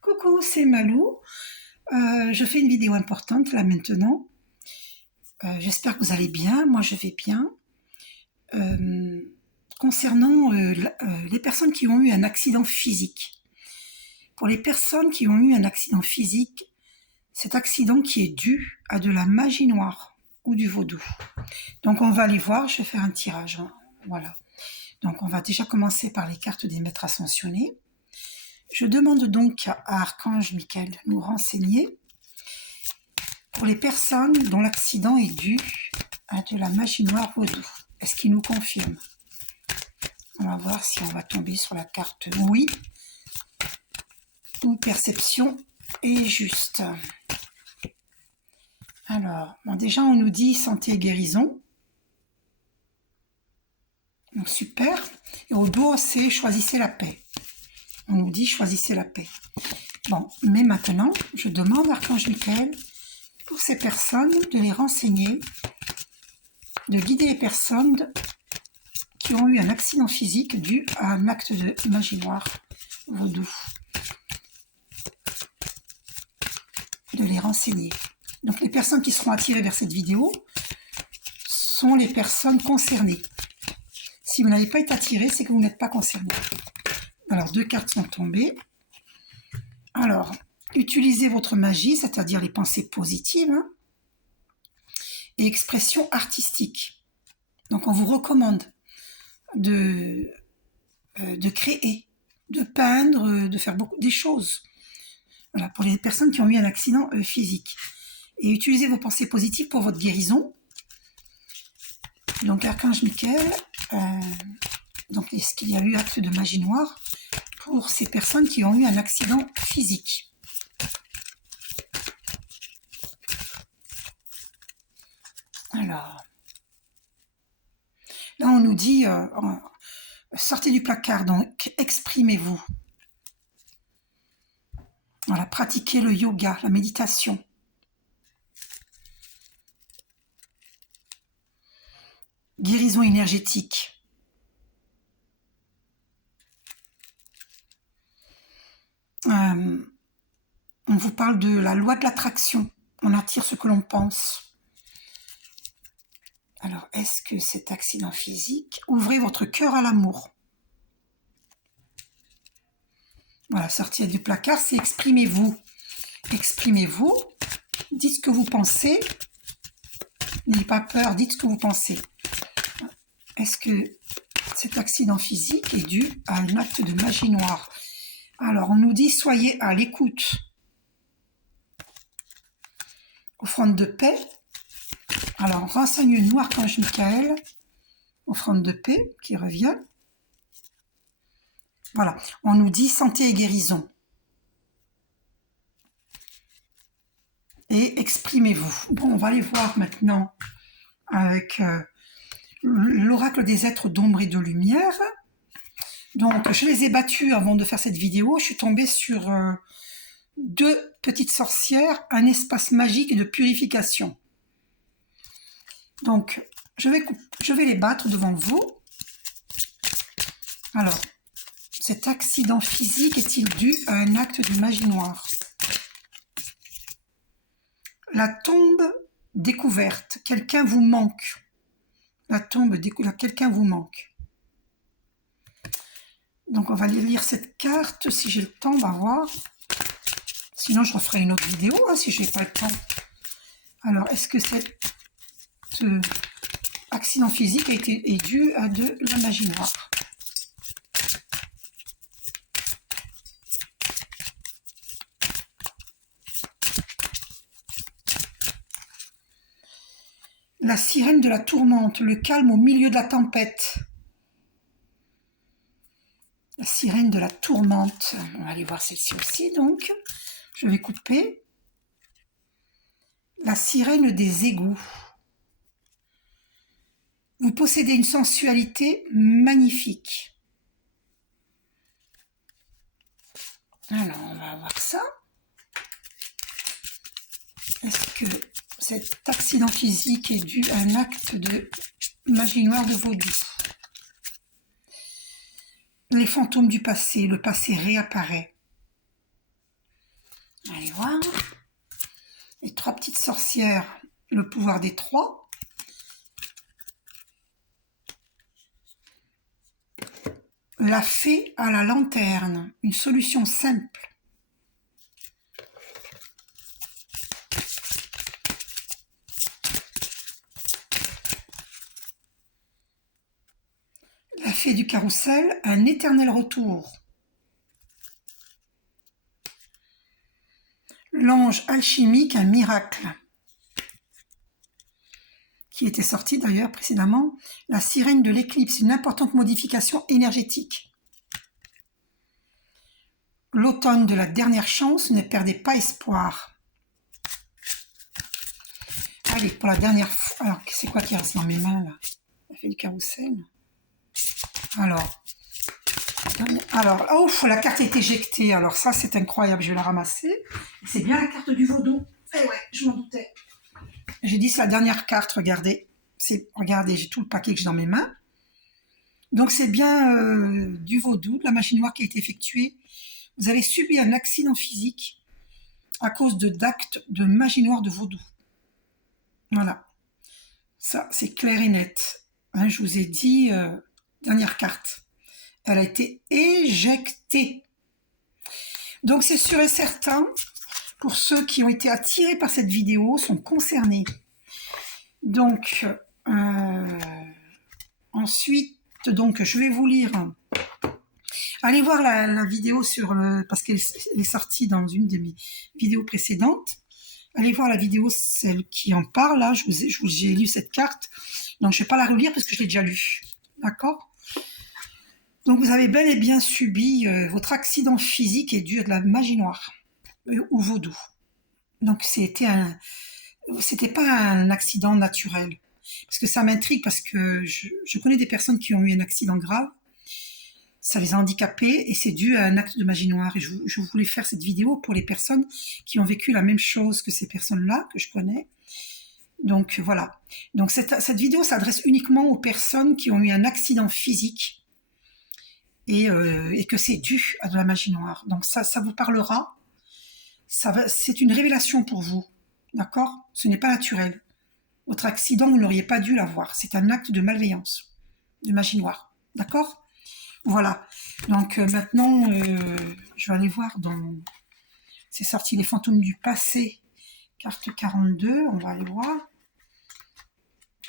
Coucou, c'est Malou. Je fais une vidéo importante là maintenant. J'espère que vous allez bien. Moi, je vais bien. Euh, Concernant les personnes qui ont eu un accident physique. Pour les personnes qui ont eu un accident physique, cet accident qui est dû à de la magie noire ou du vaudou. Donc, on va aller voir. Je vais faire un tirage, hein. Voilà. Donc, on va déjà commencer par les cartes des maîtres ascensionnés. Je demande donc à Archange Michael de nous renseigner pour les personnes dont l'accident est dû à de la magie noire vaudou. Est-ce qu'il nous confirme? On va voir si on va tomber sur la carte oui ou perception est juste. Alors, bon, déjà on nous dit santé et guérison. Donc super. Et au dos c'est choisissez la paix. On nous dit choisissez la paix. Bon, mais maintenant je demande à Archange Michael pour ces personnes de les renseigner, de guider les personnes qui ont eu un accident physique dû à un acte de magie noire vaudou. De les renseigner. Donc les personnes qui seront attirées vers cette vidéo sont les personnes concernées. Si vous n'avez pas été attiré, c'est que vous n'êtes pas concerné. Alors, 2 cartes sont tombées. Alors, utilisez votre magie, c'est-à-dire les pensées positives, hein, et expression artistique. Donc, on vous recommande de créer, de peindre, de faire des choses. Voilà, pour les personnes qui ont eu un accident physique. Et utilisez vos pensées positives pour votre guérison. Donc, Archange Michael, donc est-ce qu'il y a eu acte de magie noire pour ces personnes qui ont eu un accident physique? Alors, là on nous dit sortez du placard, donc exprimez-vous. Voilà, pratiquez le yoga, la méditation. Guérison énergétique. On vous parle de la loi de l'attraction. On attire ce que l'on pense. Alors, est-ce que cet accident physique, ouvrez votre cœur à l'amour. Voilà, sortir du placard, c'est exprimez-vous. Exprimez-vous, dites ce que vous pensez. N'ayez pas peur, dites ce que vous pensez. Est-ce que cet accident physique est dû à un acte de magie noire? Alors, on nous dit soyez à l'écoute. Offrande de paix. Alors, renseigne-nous, Archange Michael. Offrande de paix qui revient. Voilà, on nous dit santé et guérison. Et exprimez-vous. Bon, on va aller voir maintenant avec l'oracle des êtres d'ombre et de lumière. Donc, je les ai battus avant de faire cette vidéo. Je suis tombée sur 2 petites sorcières, un espace magique de purification. Donc, je vais les battre devant vous. Alors, cet accident physique est-il dû à un acte de magie noire? La tombe découverte, quelqu'un vous manque. La tombe découverte, quelqu'un vous manque. Donc on va lire cette carte, si j'ai le temps, on va voir. Sinon je referai une autre vidéo, hein, si je n'ai pas le temps. Alors, est-ce que cet accident physique est dû à de la magie noire? La sirène de la tourmente, le calme au milieu de la tempête. La sirène de la tourmente. On va aller voir celle-ci aussi, donc. Je vais couper. La sirène des égouts. Vous possédez une sensualité magnifique. Alors, on va voir ça. Est-ce que cet accident physique est dû à un acte de magie noire de vaudou? Les fantômes du passé, le passé réapparaît. Allez voir. Les 3 petites sorcières, le pouvoir des 3. La fée à la lanterne, une solution simple. La fée du carrousel, un éternel retour. L'ange alchimique, un miracle. Qui était sorti d'ailleurs précédemment. La sirène de l'éclipse, une importante modification énergétique. L'automne de la dernière chance, ne perdez pas espoir. Allez, pour la dernière fois. Alors, c'est quoi qui reste dans mes mains là? La fée du carrousel. Alors, oh, la carte est éjectée. Alors ça, c'est incroyable. Je vais la ramasser. C'est bien la carte du vaudou. Eh ouais, je m'en doutais. J'ai dit c'est la dernière carte. Regardez, regardez, j'ai tout le paquet que j'ai dans mes mains. Donc c'est bien du vaudou, de la magie noire qui a été effectuée. Vous avez subi un accident physique à cause d'actes de magie noire de vaudou. Voilà. Ça, c'est clair et net. Hein, je vous ai dit, dernière carte. Elle a été éjectée. Donc c'est sûr et certain, pour ceux qui ont été attirés par cette vidéo, sont concernés. Donc, ensuite, donc, je vais vous lire. Allez voir la vidéo parce qu'elle est sortie dans une de mes vidéos précédentes. Allez voir la vidéo, celle qui en parle. Là, j'ai lu cette carte. Donc, je ne vais pas la relire parce que je l'ai déjà lue. D'accord ? Donc, vous avez bel et bien subi votre accident physique est dû à de la magie noire ou vaudou. Donc, c'était pas un accident naturel. Parce que ça m'intrigue parce que je connais des personnes qui ont eu un accident grave. Ça les a handicapés et c'est dû à un acte de magie noire. Et je voulais faire cette vidéo pour les personnes qui ont vécu la même chose que ces personnes-là, que je connais. Donc, voilà. Donc, cette vidéo s'adresse uniquement aux personnes qui ont eu un accident physique et que c'est dû à de la magie noire. Donc, ça vous parlera. C'est une révélation pour vous. D'accord ? Ce n'est pas naturel. Votre accident, vous n'auriez pas dû l'avoir. C'est un acte de malveillance, de magie noire. D'accord ? Voilà. Donc maintenant, je vais aller voir dans... C'est sorti Les fantômes du passé, carte 42. On va aller voir.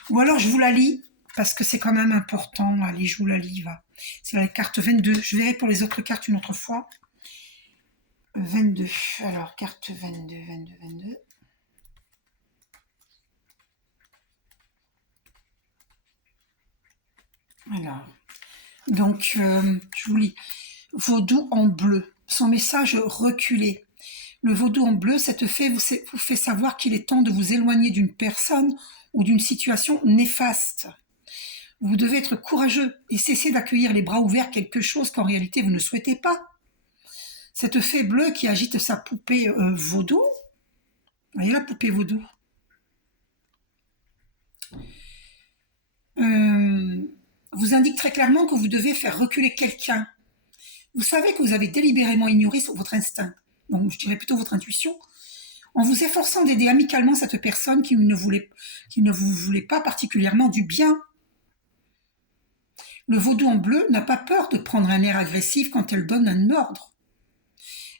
Ou alors, je vous la lis, parce que c'est quand même important. Allez, je vous la lis, va. C'est la carte 22. Je verrai pour les autres cartes une autre fois. 22. Alors, carte 22, 22, 22. Alors, donc, je vous lis. Vaudou en bleu. Son message reculé. Le vaudou en bleu, cette fée vous fait savoir qu'il est temps de vous éloigner d'une personne ou d'une situation néfaste. Vous devez être courageux et cesser d'accueillir les bras ouverts quelque chose qu'en réalité vous ne souhaitez pas. Cette fée bleue qui agite sa poupée vaudou, voyez la poupée vaudou, vous indique très clairement que vous devez faire reculer quelqu'un. Vous savez que vous avez délibérément ignoré votre instinct, donc je dirais plutôt votre intuition, en vous efforçant d'aider amicalement cette personne qui ne vous voulait pas particulièrement du bien. Le vaudou en bleu n'a pas peur de prendre un air agressif quand elle donne un ordre.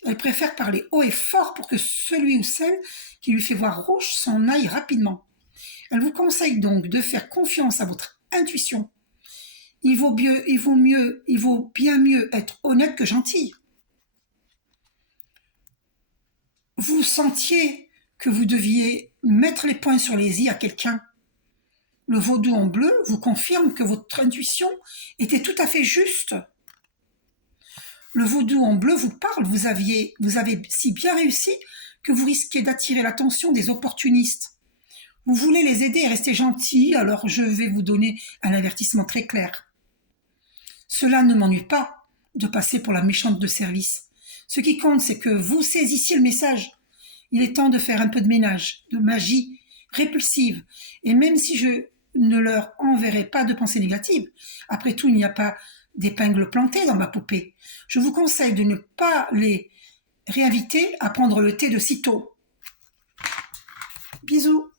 Elle préfère parler haut et fort pour que celui ou celle qui lui fait voir rouge s'en aille rapidement. Elle vous conseille donc de faire confiance à votre intuition. Il vaut bien mieux être honnête que gentil. Vous sentiez que vous deviez mettre les points sur les i à quelqu'un. Le vaudou en bleu vous confirme que votre intuition était tout à fait juste. Le vaudou en bleu vous parle, vous avez si bien réussi que vous risquez d'attirer l'attention des opportunistes. Vous voulez les aider et rester gentil, alors je vais vous donner un avertissement très clair. Cela ne m'ennuie pas de passer pour la méchante de service. Ce qui compte, c'est que vous saisissiez le message. Il est temps de faire un peu de ménage, de magie répulsive. Et même si je ne leur enverrai pas de pensées négatives, après tout, il n'y a pas d'épingle plantée dans ma poupée. Je vous conseille de ne pas les réinviter à prendre le thé de sitôt. Bisous.